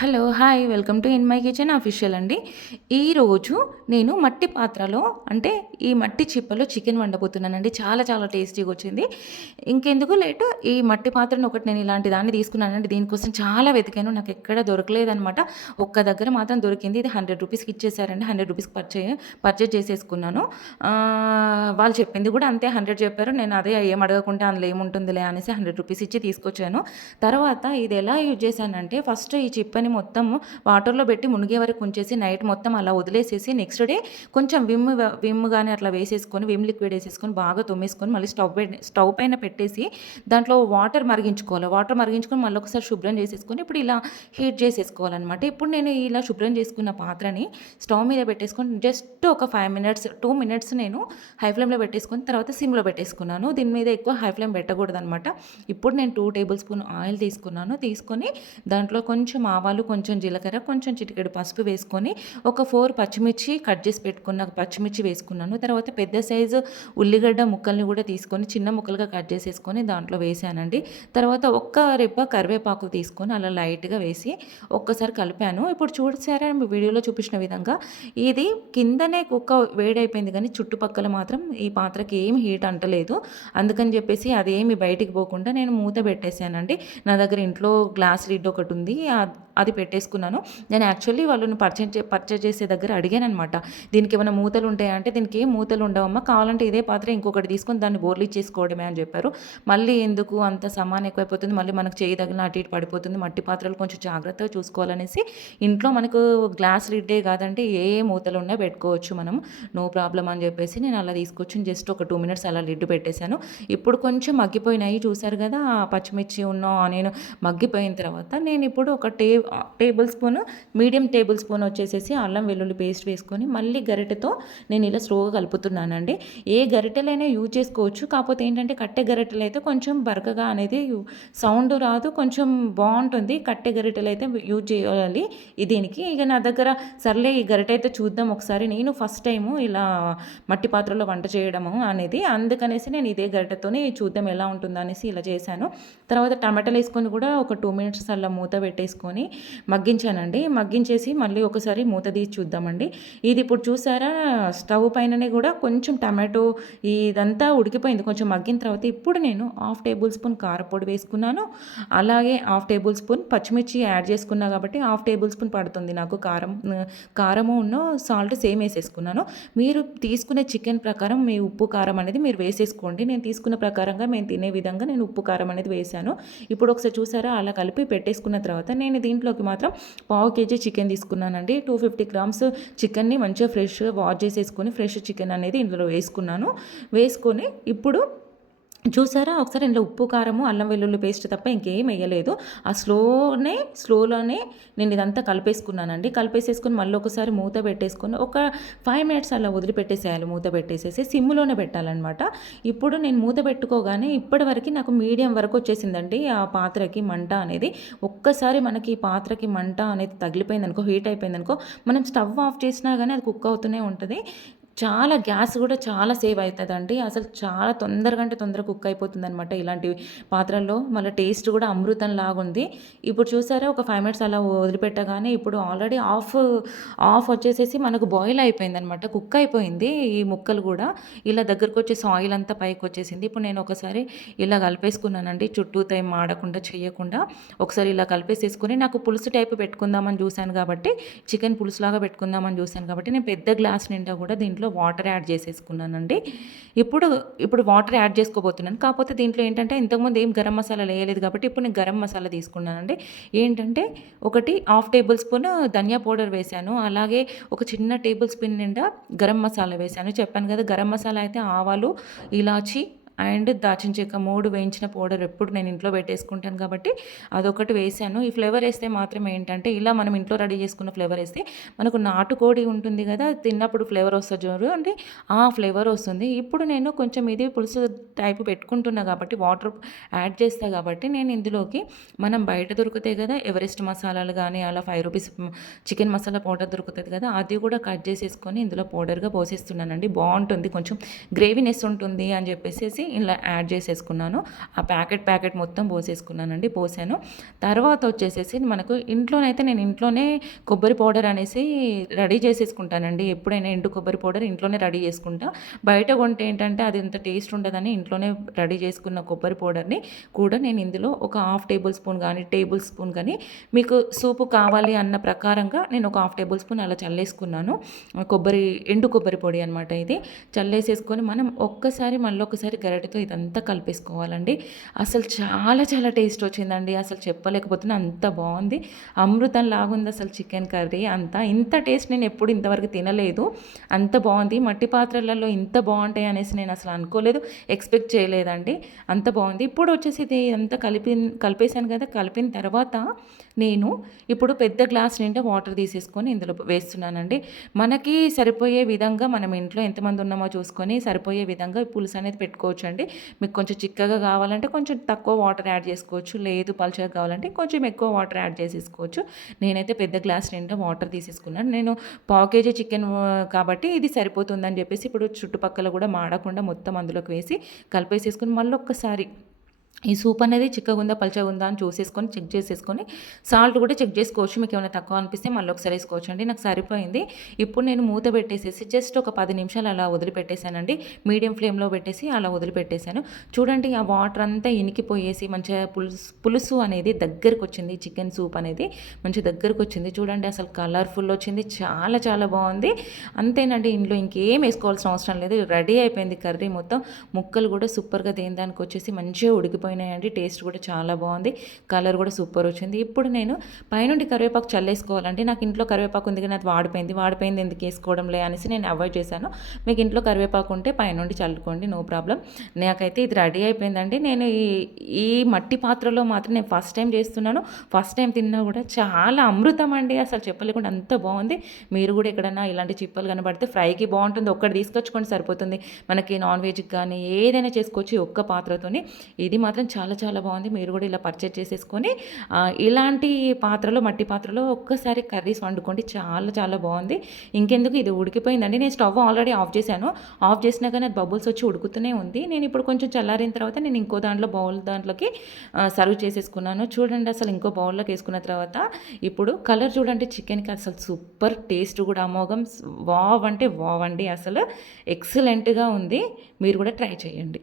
Hello hi welcome to in my kitchen official అండి. ఈరోజు నేను మట్టి పాత్రలో అంటే ఈ మట్టి చిప్పలో చికెన్ వండబోతున్నానండి. చాలా చాలా టేస్టీగా వచ్చింది. ఇంకెందుకు లేటు ఈ మట్టి పాత్రను ఒకటి నేను ఇలాంటి దాన్ని తీసుకున్నానండి. దీనికోసం చాలా వెతికాను. నాకు ఎక్కడ దొరకలేదనమాట ఒక్క దగ్గర మాత్రం దొరికింది. ఇది హండ్రెడ్ రూపీస్కి ఇచ్చేసారండి హండ్రెడ్ రూపీస్కి పర్చే పర్చేజ్ చేసేసుకున్నాను. వాళ్ళు చెప్పింది కూడా అంతే హండ్రెడ్ చెప్పారు. నేను అదే ఏం అడగకుంటే అందులో ఏముంటుందిలే అనేసి హండ్రెడ్ రూపీస్ ఇచ్చి తీసుకొచ్చాను. తర్వాత ఇది ఎలా యూజ్ చేశానంటే ఫస్ట్ ఈ చిప్పని మొత్తం వాటర్లో పెట్టి మునిగే వరకు ఉంచేసి నైట్ మొత్తం అలా వదిలేసేసి నెక్స్ట్ డే కొంచెం విమ్ విమ్ కానీ అట్లా వేసేసుకొని విమ్ లిక్విడ్ వేసేసుకొని బాగా తుమ్మేసుకొని మళ్ళీ స్టవ్ స్టవ్ పైన పెట్టేసి దాంట్లో వాటర్ మరిగించుకోవాలి. వాటర్ మరిగించుకొని మళ్ళీ ఒకసారి శుభ్రం చేసేసుకొని ఇప్పుడు ఇలా హీట్ చేసేసుకోవాలన్నమాట. ఇప్పుడు నేను ఇలా శుభ్రం చేసుకున్న పాత్రని స్టవ్ మీద పెట్టేసుకొని జస్ట్ ఒక ఫైవ్ మినిట్స్ టూ మినిట్స్ నేను హై ఫ్లేమ్లో పెట్టేసుకొని తర్వాత సిమ్లో పెట్టేసుకున్నాను. దీని మీద ఎక్కువ హై ఫ్లేమ్ పెట్టకూడదు అనమాట ఇప్పుడు నేను టూ టేబుల్ స్పూన్ ఆయిల్ తీసుకున్నాను. తీసుకొని దాంట్లో కొంచెం ఆవాలు కొంచెం జీలకర్ర కొంచెం చిటికెడు పసుపు వేసుకొని ఒక ఫోర్ పచ్చిమిర్చి కట్ చేసి పెట్టుకున్న పచ్చిమిర్చి వేసుకున్నాను. తర్వాత పెద్ద సైజు ఉల్లిగడ్డ ముక్కల్ని కూడా తీసుకొని చిన్న ముక్కలుగా కట్ చేసేసుకొని దాంట్లో వేసానండి. తర్వాత ఒక్క రెప్ప కరివేపాకు తీసుకొని అలా లైట్గా వేసి ఒక్కసారి కలిపాను. ఇప్పుడు చూడసారా మీ వీడియోలో చూపించిన విధంగా ఇది కిందనే కుక్క వేడైపోయింది కానీ చుట్టుపక్కల మాత్రం ఈ పాత్రకి ఏమి హీట్ అంటలేదు. అందుకని చెప్పేసి అదేమి బయటికి పోకుండా నేను మూత పెట్టేశానండి. నా దగ్గర ఇంట్లో గ్లాస్ లిడ్ ఒకటి ఉంది. అది అది పెట్టేసుకున్నాను. నేను యాక్చువల్లీ వాళ్ళని పర్చేజ్ పర్చేజ్ చేసే దగ్గర అడిగాను అనమాట దీనికి ఏమైనా మూతలు ఉంటాయా అంటే దీనికి ఏం మూతలు ఉండవమ్మా. కావాలంటే ఇదే పాత్ర ఇంకొకటి తీసుకొని దాన్ని బోర్లు ఇచ్చేసుకోవడమే అని చెప్పారు. మళ్ళీ ఎందుకు అంత సమానం ఎక్కువైపోతుంది? మళ్ళీ మనకు చేయి తగిలిన అటు ఇటు పడిపోతుంది. మట్టి పాత్రలు కొంచెం జాగ్రత్తగా చూసుకోవాలనేసి ఇంట్లో మనకు గ్లాస్ లిడ్డే కాదంటే ఏ ఏ మూతలు ఉన్నా పెట్టుకోవచ్చు మనం. నో ప్రాబ్లం అని చెప్పేసి నేను అలా తీసుకొచ్చి జస్ట్ ఒక టూ మినిట్స్ అలా లిడ్ పెట్టేశాను. ఇప్పుడు కొంచెం మగ్గిపోయినాయి చూసారు కదా పచ్చిమిర్చి ఉన్న నేను మగ్గిపోయిన తర్వాత నేను ఇప్పుడు ఒక టే tablespoon medium tablespoon వచ్చేసేసి అల్లం వెల్లుల్లి పేస్ట్ వేసుకొని మళ్ళీ గరిటెతో నేను ఇలా స్లోగా కలుపుతున్నానండి. ఏ గరిటెలైనా యూజ్ చేసుకోవచ్చు. కాకపోతే ఏంటంటే కట్టె గరిటెలు అయితే కొంచెం బరకగా అనేది సౌండ్ రాదు. కొంచెం బాగుంటుంది. కట్టె గరిటెలు అయితే యూజ్ చేయాలి. దీనికి ఇక నా దగ్గర సర్లే ఈ గరిటె అయితే చూద్దాం ఒకసారి. నేను ఫస్ట్ టైము ఇలా మట్టి పాత్రలో వంట చేయడము అనేది అందుకనేసి నేను ఇదే గరిటెతోనే చూద్దాం ఎలా ఉంటుందో అనేసి ఇలా చేశాను. తర్వాత టమాటాలు వేసుకొని కూడా ఒక టూ మినిట్స్ అలా మూత పెట్టేసుకొని మగ్గించానండి. మగ్గించేసి మళ్ళీ ఒకసారి మూత తీసి చూద్దామండి. ఇది ఇప్పుడు చూసారా? స్టవ్ పైననే కూడా కొంచెం టమాటో ఇదంతా ఉడికిపోయింది. కొంచెం మగ్గిన తర్వాత ఇప్పుడు నేను హాఫ్ టేబుల్ స్పూన్ కారపొడి వేసుకున్నాను. అలాగే హాఫ్ టేబుల్ స్పూన్ పచ్చిమిర్చి యాడ్ చేసుకున్నా కాబట్టి హాఫ్ టేబుల్ స్పూన్ పడుతుంది నాకు. కారం కారము ఉన్న సాల్ట్ సేమ్ వేసేసుకున్నాను. మీరు తీసుకునే చికెన్ ప్రకారం మీ ఉప్పు కారం అనేది మీరు వేసేసుకోండి. నేను తీసుకున్న ప్రకారంగా మేము తినే విధంగా నేను ఉప్పు కారం అనేది వేశాను. ఇప్పుడు ఒకసారి చూసారా? అలా కలిపి పెట్టేసుకున్న తర్వాత నేను దీంట్లో దీంట్లోకి మాత్రం పావు కేజీ చికెన్ తీసుకున్నానండి. టూ ఫిఫ్టీ గ్రామ్స్ చికెన్ని మంచిగా ఫ్రెష్గా వాష్ చేసేసుకొని ఫ్రెష్ చికెన్ అనేది ఇందులో వేసుకున్నాను. వేసుకొని ఇప్పుడు చూసారా? ఒకసారి ఇందులో ఉప్పు కారము అల్లం వెల్లుల్లి పేస్ట్ తప్ప ఇంకేం వేయలేదు. ఆ స్లోనే స్లోలోనే నేను ఇదంతా కలిపేసుకున్నానండి. కలిపేసేసుకుని మళ్ళీ ఒకసారి మూత పెట్టేసుకుని ఒక ఫైవ్ మినిట్స్ అలా వదిలిపెట్టేసేయాలి. మూత పెట్టేసేసి సిమ్లోనే పెట్టాలన్నమాట. ఇప్పుడు నేను మూత పెట్టుకోగానే ఇప్పటివరకు నాకు మీడియం వరకు వచ్చేసిందండి ఆ పాత్రకి మంట అనేది. ఒక్కసారి మనకి పాత్రకి మంట అనేది తగిలిపోయింది అనుకో హీట్ అయిపోయింది అనుకో మనం స్టవ్ ఆఫ్ చేసినా కానీ అది కుక్ అవుతూనే ఉంటుంది. చాలా గ్యాస్ కూడా చాలా సేవ్ అవుతుందండి. అసలు చాలా తొందరగా అంటే తొందరగా కుక్ అయిపోతుంది అనమాట ఇలాంటి పాత్రల్లో. మళ్ళీ టేస్ట్ కూడా అమృతం లాగుంది. ఇప్పుడు చూసారా ఒక ఫైవ్ మినిట్స్ అలా వదిలిపెట్టగానే ఇప్పుడు ఆల్రెడీ ఆఫ్ ఆఫ్ వచ్చేసేసి మనకు బాయిల్ అయిపోయింది అనమాట కుక్ అయిపోయింది ఈ ముక్కలు కూడా. ఇలా దగ్గరకు వచ్చేసి ఆయిల్ అంతా పైకి వచ్చేసింది. ఇప్పుడు నేను ఒకసారి ఇలా కలిపేసుకున్నానండి. చుట్టూ తై మాడకుండా చేయకుండా ఒకసారి ఇలా కలిపేసేసుకుని నాకు పులుసు టైపు పెట్టుకుందామని చూశాను కాబట్టి చికెన్ పులుసులాగా పెట్టుకుందామని చూశాను కాబట్టి నేను పెద్ద గ్లాస్ నిండా కూడా దీంట్లో వాటర్ యాడ్ చేసేసుకున్నానండి. ఇప్పుడు ఇప్పుడు వాటర్ యాడ్ చేసుకోబోతున్నాను. కాకపోతే దీంట్లో ఏంటంటే ఇంతకుముందు ఏం గరం మసాలా వేయలేదు కాబట్టి ఇప్పుడు నేను గరం మసాలా తీసుకున్నానండి. ఏంటంటే ఒకటి హాఫ్ టేబుల్ స్పూన్ ధనియా పౌడర్ వేశాను. అలాగే ఒక చిన్న టేబుల్ స్పూన్ నిండా గరం మసాలా వేశాను. చెప్పాను కదా గరం మసాలా అయితే ఆవాలు ఇలాచి అండ్ దాచిన చెక్క మూడు వేయించిన పౌడర్ ఎప్పుడు నేను ఇంట్లో పెట్టేసుకుంటాను కాబట్టి అదొకటి వేసాను. ఈ ఫ్లేవర్ వేస్తే మాత్రం ఏంటంటే ఇలా మనం ఇంట్లో రెడీ చేసుకున్న ఫ్లేవర్ వేస్తే మనకు నాటుకోడి ఉంటుంది కదా తిన్నప్పుడు ఫ్లేవర్ వస్తుంది చూడు. అంటే ఆ ఫ్లేవర్ వస్తుంది. ఇప్పుడు నేను కొంచెం ఇది పులుసు టైప్ పెట్టుకుంటున్నా కాబట్టి వాటర్ యాడ్ చేస్తా కాబట్టి నేను ఇందులోకి మనం బయట దొరుకుతాయి కదా ఎవరెస్ట్ మసాలాలు కానీ అలా five rupees chicken masala powder దొరుకుతుంది కదా అది కూడా కట్ చేసేసుకొని ఇందులో పౌడర్గా పోసేస్తున్నానండి. బాగుంటుంది. కొంచెం గ్రేవీనెస్ ఉంటుంది అని చెప్పేసి ఇలా యాడ్ చేసేసుకున్నాను. ఆ ప్యాకెట్ ప్యాకెట్ మొత్తం పోసేసుకున్నానండి పోసాను. తర్వాత వచ్చేసేసి మనకు ఇంట్లోనైతే నేను ఇంట్లోనే కొబ్బరి పౌడర్ అనేసి రెడీ చేసేసుకుంటానండి. ఎప్పుడైనా ఎండు కొబ్బరి పౌడర్ ఇంట్లోనే రెడీ చేసుకుంటా. బయట కొంటే ఏంటంటే అది ఎంత టేస్ట్ ఉండదని ఇంట్లోనే రెడీ చేసుకున్న కొబ్బరి పౌడర్ని కూడా నేను ఇందులో ఒక హాఫ్ టేబుల్ స్పూన్ కానీ టేబుల్ స్పూన్ కానీ మీకు సూపు కావాలి అన్న ప్రకారంగా నేను ఒక హాఫ్ టేబుల్ స్పూన్ అలా చల్లేసుకున్నాను. కొబ్బరి ఎండు కొబ్బరి పొడి అనమాట ఇది. చల్లేసేసుకొని మనం ఒక్కసారి మళ్ళీ ఒకసారి గరిటెతో ఇదంతా కలిపేసుకోవాలండి. అసలు చాలా చాలా టేస్ట్ వచ్చిందండి. అసలు చెప్పలేకపోతున్నా అంత బాగుంది. అమృతం లాగుంది అసలు చికెన్ కర్రీ. అంతా ఇంత టేస్ట్ నేను ఎప్పుడు ఇంతవరకు తినలేదు. అంత బాగుంది. మట్టి పాత్రలలో ఇంత బాగుంటాయి అనేసి నేను అసలు అనుకోలేదు. ఎక్స్పెక్ట్ చేయలేదండి. అంత బాగుంది. ఇప్పుడు వచ్చేసి ఇది అంతా కలిపి కలిపేశాను కదా. కలిపిన తర్వాత నేను ఇప్పుడు పెద్ద గ్లాస్ నిండా వాటర్ తీసేసుకొని ఇందులో వేస్తున్నానండి. మనకి సరిపోయే విధంగా మనం ఇంట్లో ఎంతమంది ఉన్నామో చూసుకొని సరిపోయే విధంగా పులుసు అనేది పెట్టుకోవచ్చు. అండి మీకు కొంచెం చిక్కగా కావాలంటే కొంచెం తక్కువ వాటర్ యాడ్ చేసుకోవచ్చు. లేదు పలుచగా కావాలంటే కొంచెం ఎక్కువ వాటర్ యాడ్ చేసేసుకోవచ్చు. నేనైతే పెద్ద గ్లాస్ నిండా వాటర్ తీసేసుకున్నాను. నేను పావు కేజీ చికెన్ కాబట్టి ఇది సరిపోతుందని చెప్పేసి ఇప్పుడు చుట్టుపక్కల కూడా మాడకుండా మొత్తం అందులోకి వేసి కలిపేసేసుకుని మళ్ళీ ఒక్కసారి ఈ సూప్ అనేది చిక్కగుందా ఉందా ఉందా అని చూసేసుకొని చెక్ చేసేసుకొని సాల్ట్ కూడా చెక్ చేసుకోవచ్చు. మీకు ఏమైనా తక్కువ అనిపిస్తే మళ్ళీ ఒకసారి వేసుకోవచ్చు అండి నాకు సరిపోయింది. ఇప్పుడు నేను మూత పెట్టేసేసి జస్ట్ ఒక పది నిమిషాలు అలా వదిలిపెట్టేశానండి. మీడియం ఫ్లేమ్లో పెట్టేసి అలా వదిలిపెట్టేశాను. చూడండి ఆ వాటర్ అంతా ఇనికిపోయేసి మంచిగా పులుసు పులుసు అనేది దగ్గరకు వచ్చింది. చికెన్ సూప్ అనేది మంచి దగ్గరకు వచ్చింది. చూడండి అసలు కలర్ఫుల్ వచ్చింది. చాలా చాలా బాగుంది. అంతేనండి ఇంట్లో ఇంకేం వేసుకోవాల్సిన అవసరం లేదు. రెడీ అయిపోయింది కర్రీ మొత్తం. ముక్కలు కూడా సూపర్గా దేని దానికి వచ్చేసి మంచిగా ఉడికిపోయింది పోయినాయండి. టేస్ట్ కూడా చాలా బాగుంది. కలర్ కూడా సూపర్ వచ్చింది. ఇప్పుడు నేను పైనుండి కరివేపాకు చల్లేసుకోవాలంటే నాకు ఇంట్లో కరివేపాకు ఉంది కానీ అది వాడిపోయింది. వాడిపోయింది ఎందుకు వేసుకోవడం లే అనేసి నేను అవాయిడ్ చేశాను. మీకు ఇంట్లో కరివేపాకు ఉంటే పైనుండి చల్లుకోండి. No problem. నాకైతే ఇది రెడీ అయిపోయిందండి. నేను ఈ ఈ మట్టి పాత్రలో మాత్రం నేను ఫస్ట్ టైం చేస్తున్నాను. ఫస్ట్ టైం తిన్నా కూడా చాలా అమృతం అండి. అసలు చెప్పలేకుండా అంత బాగుంది. మీరు కూడా ఎక్కడైనా ఇలాంటి చిప్పలు కనబడితే ఫ్రైకి బాగుంటుంది. ఒక్కటి తీసుకొచ్చుకోండి సరిపోతుంది. మనకి నాన్ వెజ్కి కానీ ఏదైనా చేసుకోవచ్చు ఒక్క పాత్రతోని. ఇది మాత్రం మాత్రం చాలా చాలా బాగుంది. మీరు కూడా ఇలా పర్చేజ్ చేసేసుకొని ఇలాంటి పాత్రలో మట్టి పాత్రలో ఒక్కసారి కర్రీస్ వండుకోండి. చాలా చాలా బాగుంది. ఇంకెందుకు? ఇది ఉడికిపోయిందండి. నేను స్టవ్ ఆల్రెడీ ఆఫ్ చేశాను. ఆఫ్ చేసినా కానీ అది బబుల్స్ వచ్చి ఉడుకుతూనే ఉంది. నేను ఇప్పుడు కొంచెం చల్లారిన తర్వాత నేను ఇంకో దాంట్లో బౌల్ దాంట్లోకి సర్వ్ చేసేసుకున్నాను. చూడండి అసలు ఇంకో బౌల్లోకి వేసుకున్న తర్వాత ఇప్పుడు కలర్ చూడండి. చికెన్కి అసలు సూపర్ టేస్ట్ కూడా అమోఘం. వావ్ అంటే వావ్ అండి. అసలు ఎక్సలెంట్గా ఉంది. మీరు కూడా ట్రై చేయండి.